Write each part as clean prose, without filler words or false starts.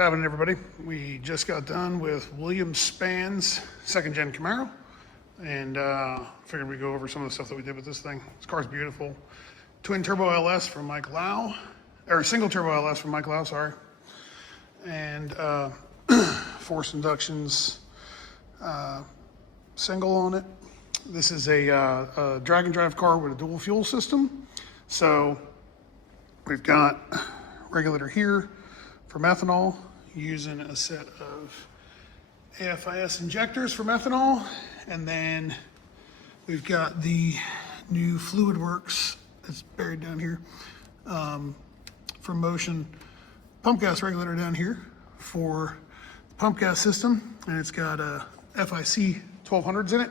happening, everybody? We just got done with William Spann's second gen Camaro, and figured we'd go over some of the stuff that we did with this thing. This car's beautiful. Twin turbo LS from Mike Lau, or single turbo LS from Mike Lau, sorry. And forced inductions, single on it. This is a drag and drive car with a dual fuel system. So we've got regulator here for methanol, using a set of AFIS injectors for methanol. And then we've got the new Fluid Works that's buried down here for motion pump gas regulator down here for the pump gas system. And it's got a FIC 1200s in it,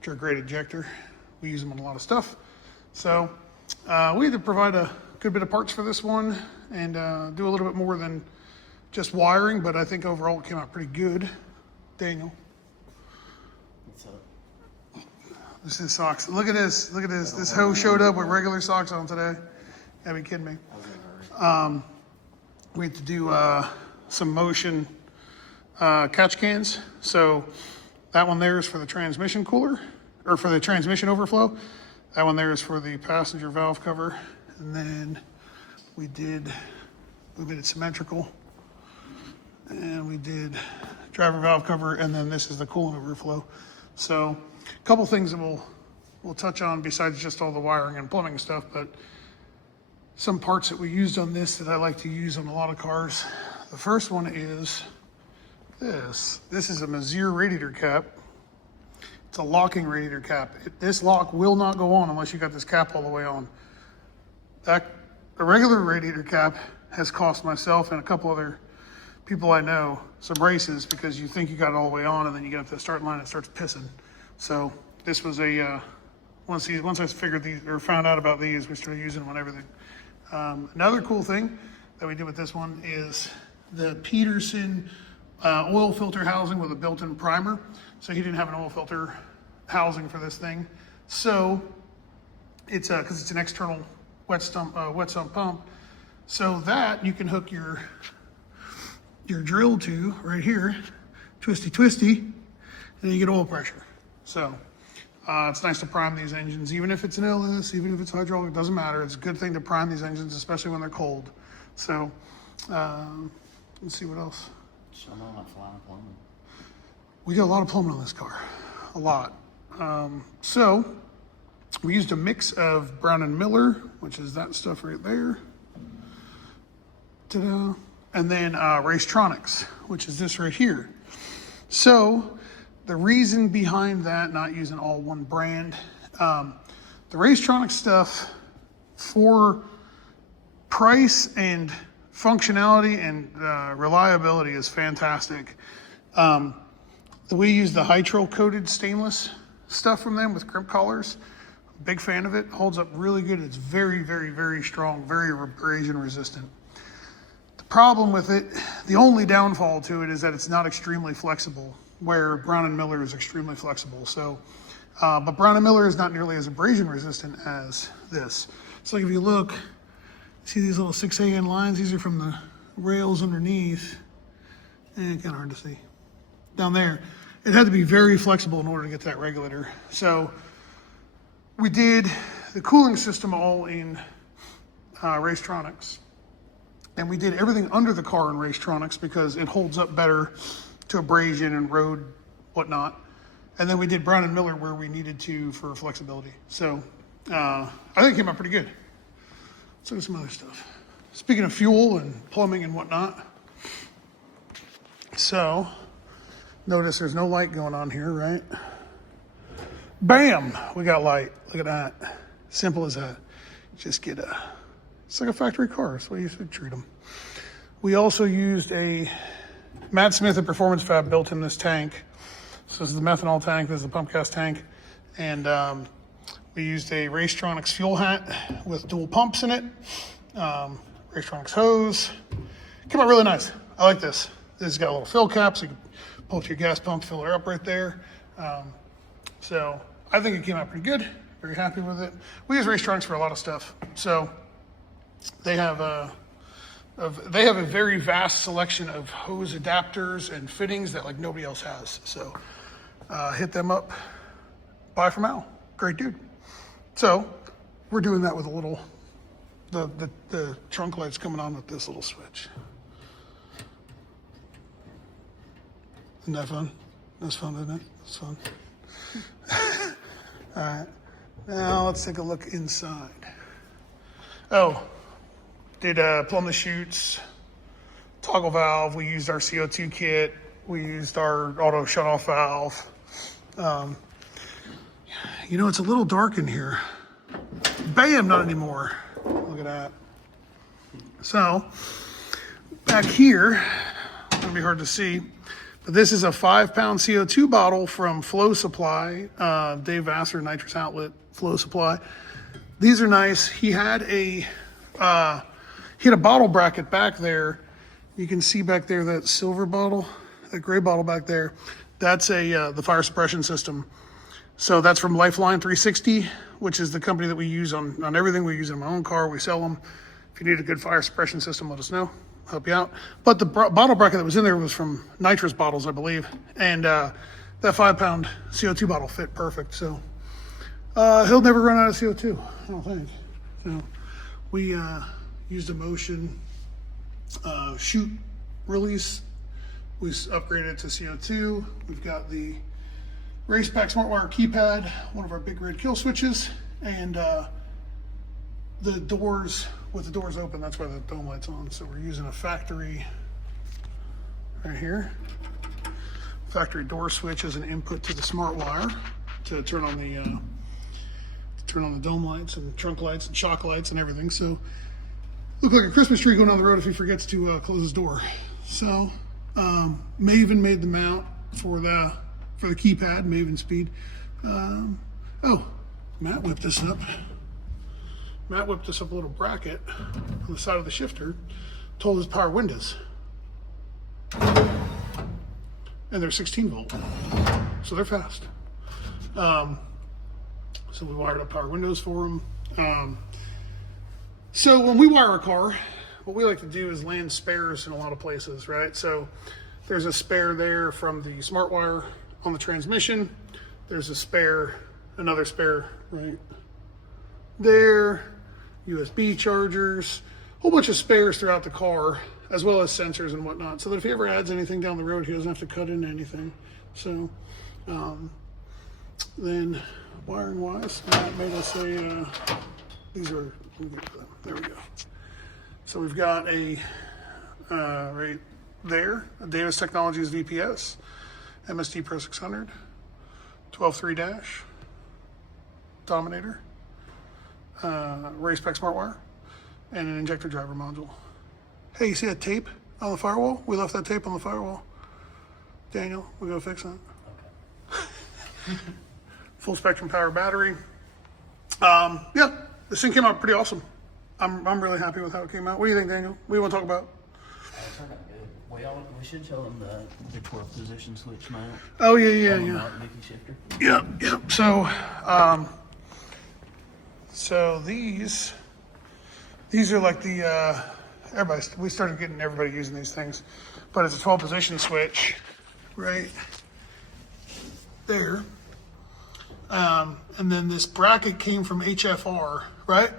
which are a great injector. We use them on a lot of stuff. So we had to provide a good bit of parts for this one and do a little bit more than just wiring, but I think overall it came out pretty good. Daniel. What's up? This is socks. Look at this. Look at this. This hoe showed up with regular socks on today. You gotta be kidding me. I was in a hurry. We had to do some motion catch cans. So that one there is for the transmission cooler, or for the transmission overflow. That one there is for the passenger valve cover. And then we made it symmetrical. And we did driver valve cover, and then this is the coolant overflow. So a couple things that we'll touch on besides just all the wiring and plumbing stuff, but some parts that we used on this that I like to use on a lot of cars. The first one is this. This is a Mazir radiator cap. It's a locking radiator cap. This lock will not go on unless you got this cap all the way on. A regular radiator cap has cost myself and a couple other people I know some races because you think you got it all the way on and then you get up to the starting line and it starts pissing. So this was a, once I figured these or found out about these, we started using them on everything. Another cool thing that we did with this one is the Peterson oil filter housing with a built-in primer. So he didn't have an oil filter housing for this thing. So it's because it's an external wet sump pump. So that you can hook your drill to right here, twisty, and then you get oil pressure. So it's nice to prime these engines, even if it's an LS, even if it's hydraulic, it doesn't matter. It's a good thing to prime these engines, especially when they're cold. So let's see what else. So I'm not flying plumbing. We got a lot of plumbing on this car, a lot. So we used a mix of Brown and Miller, which is that stuff right there. Ta-da. And then Racetronics, which is this right here. So the reason behind that, not using all one brand, the Racetronics stuff for price and functionality and reliability is fantastic. We use the Hytral coated stainless stuff from them with crimp collars. Big fan of it. Holds up really good. It's very, very, very strong, very abrasion resistant. The problem with it, the only downfall to it is that it's not extremely flexible, where Brown and Miller is extremely flexible. So, but Brown and Miller is not nearly as abrasion resistant as this. So like if you look, see these little 6AN lines? These are from the rails underneath. Kind of hard to see. Down there. It had to be very flexible in order to get to that regulator. So we did the cooling system all in Racetronics. And we did everything under the car in Racetronics because it holds up better to abrasion and road whatnot. And then we did Brown and Miller where we needed to for flexibility. So I think it came out pretty good. Let's look at some other stuff. Speaking of fuel and plumbing and whatnot. So notice there's no light going on here, right? Bam, we got light. Look at that. Simple as that. Just get it's like a factory car. That's the way you should treat them. We also used a Matt Smith at Performance Fab built in this tank. So this is the methanol tank, this is the pump gas tank. And we used a Racetronics fuel hat with dual pumps in it. Racetronics hose. Came out really nice. I like this. This has got a little fill cap, so you can pull to your gas pump, fill her up right there. So I think it came out pretty good. Very happy with it. We use Racetronics for a lot of stuff. So they have they have a very vast selection of hose adapters and fittings that like nobody else has. So hit them up, buy from Al, great dude. So we're doing that with a little, the trunk light's coming on with this little switch. Isn't that fun? That's fun, isn't it? It's fun. All right, now let's take a look inside. Oh, did plumb the chutes, toggle valve. We used our CO2 kit. We used our auto shutoff valve. It's a little dark in here. Bam, not anymore. Look at that. So back here, it's gonna be hard to see, but this is a 5-pound CO2 bottle from Flow Supply, Dave Vassar, nitrous outlet, Flow Supply. These are nice. He had a bottle bracket back there. You can see back there that silver bottle, that gray bottle back there. That's the fire suppression system. So that's from Lifeline 360, which is the company that we use on everything. We use it in my own car. We sell them. If you need a good fire suppression system, let us know. Help you out. But the bottle bracket that was in there was from nitrous bottles, I believe. And that 5-pound CO2 bottle fit perfect. So he'll never run out of CO2, I don't think. So we used a motion chute release. We upgraded it to CO2. We've got the Race Pack Smart Wire keypad, one of our big red kill switches, and the doors, with the doors open, that's why the dome light's on. So we're using a factory right here. Factory door switch as an input to the smart wire to turn on the dome lights and trunk lights and shock lights and everything. So look like a Christmas tree going down the road if he forgets to close his door. So Maven made the mount for the keypad, Maven Speed. Matt whipped this up. Matt whipped us up a little bracket on the side of the shifter, told us power windows. And they're 16 volt, so they're fast. So we wired up power windows for them. So when we wire a car, what we like to do is land spares in a lot of places, right? So there's a spare there from the smart wire on the transmission. There's a spare, another spare right there, USB chargers, a whole bunch of spares throughout the car, as well as sensors and whatnot, so that if he ever adds anything down the road, he doesn't have to cut in anything. So then wiring wise, Matt made us these are, there we go. So we've got a right there, a Davis Technologies VPS, MSD Pro 600, 12.3 dash, Dominator, Race Pack Smart Wire, and an injector driver module. Hey, you see that tape on the firewall? We left that tape on the firewall. Daniel, we go fix that. Okay. Full spectrum power battery. Yeah, this thing came out pretty awesome. I'm really happy with how it came out. What do you think, Daniel? What do you want to talk about? It turned out good. We should show them the 12 position switch mount. Oh yeah. Mickey shifter. Yeah. So these are like the we started getting everybody using these things, but it's a 12 position switch right there. And then this bracket came from HFR, right?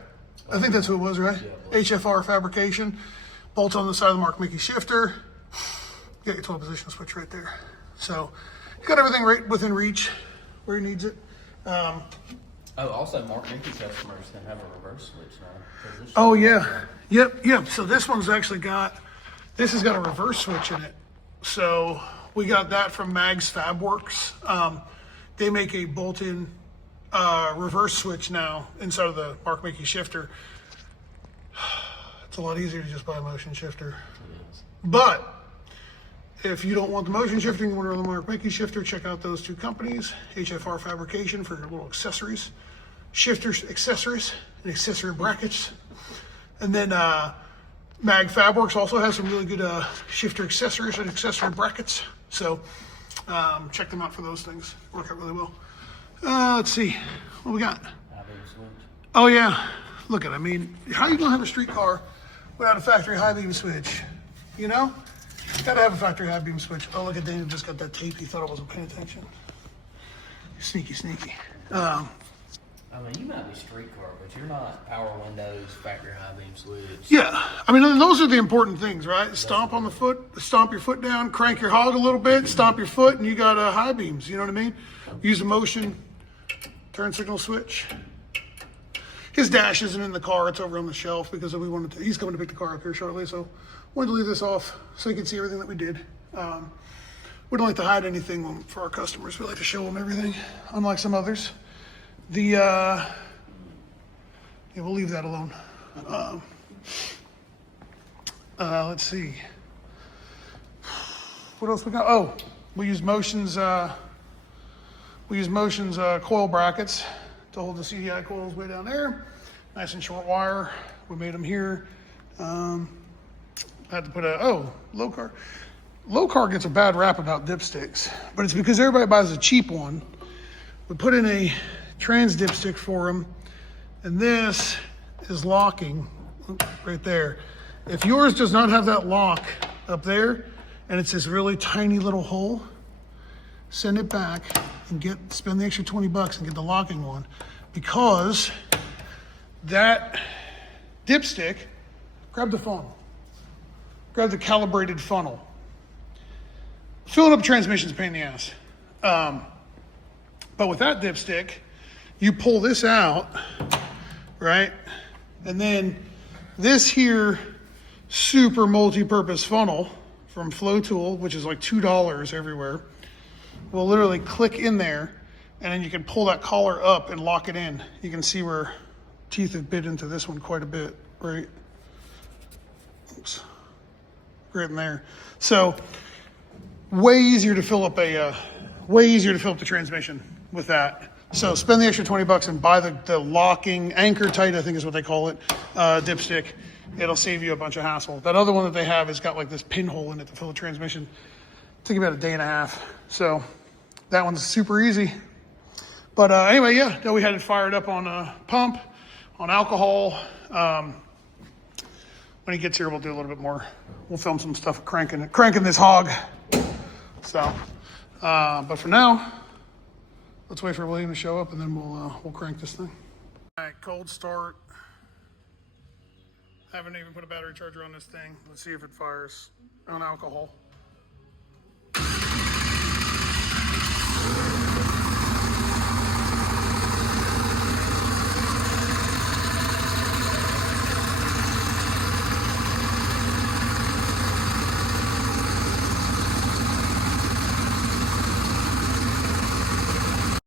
I think that's who it was, right? Yeah, HFR fabrication. Bolts on the side of the Mark Mickey shifter. You got your 12 position switch right there. So you got everything right within reach where he needs it. Also Mark Mickey customers can have a reverse switch now. Oh yeah. Yep. So this has got a reverse switch in it. So we got that from Mag's Fab Works. They make a bolt-in reverse switch now inside of the Mark Mickey shifter. It's a lot easier to just buy a motion shifter. But if you don't want the motion shifter, you want to run the Mark Mickey shifter, check out those two companies, HFR Fabrication for your little accessories, shifter accessories, and accessory brackets. And then Mag Fabworks also has some really good shifter accessories and accessory brackets. So check them out for those things. Work out really well. Let's see. What we got? Oh, yeah. Look at it. I mean, how are you going to have a street car without a factory high beam switch? You know? Gotta have a factory high beam switch. Oh, look at Daniel just got that tape. He thought I wasn't paying attention. Sneaky, sneaky. I mean, you might be street car, but you're not power windows, factory high beam switch. Yeah, I mean, those are the important things, right? Stomp on the foot, stomp your foot down, crank your hog a little bit, stomp your foot, and you got high beams, you know what I mean? Use a motion, turn signal switch. His dash isn't in the car, it's over on the shelf because he's coming to pick the car up here shortly, so wanted to leave this off so you can see everything that we did. We don't like to hide anything for our customers. We like to show them everything, unlike some others. Yeah, we'll leave that alone. Let's see. What else we got? Oh, we use Motion's coil brackets to hold the CDI coils way down there. Nice and short wire. We made them here. I had to put low car. Low car gets a bad rap about dipsticks, but it's because everybody buys a cheap one. We put in a trans dipstick for them, and this is locking right there. If yours does not have that lock up there, and it's this really tiny little hole, send it back and spend the extra $20 and get the locking one, because that dipstick, grab the funnel, grab the calibrated funnel. Filling up transmission's a pain in the ass. But with that dipstick, you pull this out, right? And then this here super multi-purpose funnel from Flow Tool, which is like $2 everywhere, will literally click in there, and then you can pull that collar up and lock it in. You can see where teeth have bit into this one quite a bit, right? Oops. Right in there. So way easier to fill up the transmission with that. So spend the extra $20 and buy the locking, anchor tight, I think is what they call it, dipstick. It'll save you a bunch of hassle. That other one that they have has got like this pinhole in it to fill the transmission. Took about a day and a half. So that one's super easy. But anyway, yeah, we had it fired up on a pump, on alcohol. When he gets here, we'll do a little bit more. We'll film some stuff cranking this hog. So, but for now, let's wait for William to show up, and then we'll crank this thing. All right, cold start. Haven't even put a battery charger on this thing. Let's see if it fires on alcohol.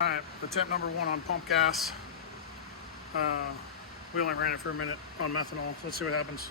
All right, attempt number 1 on pump gas. We only ran it for a minute on methanol. Let's see what happens.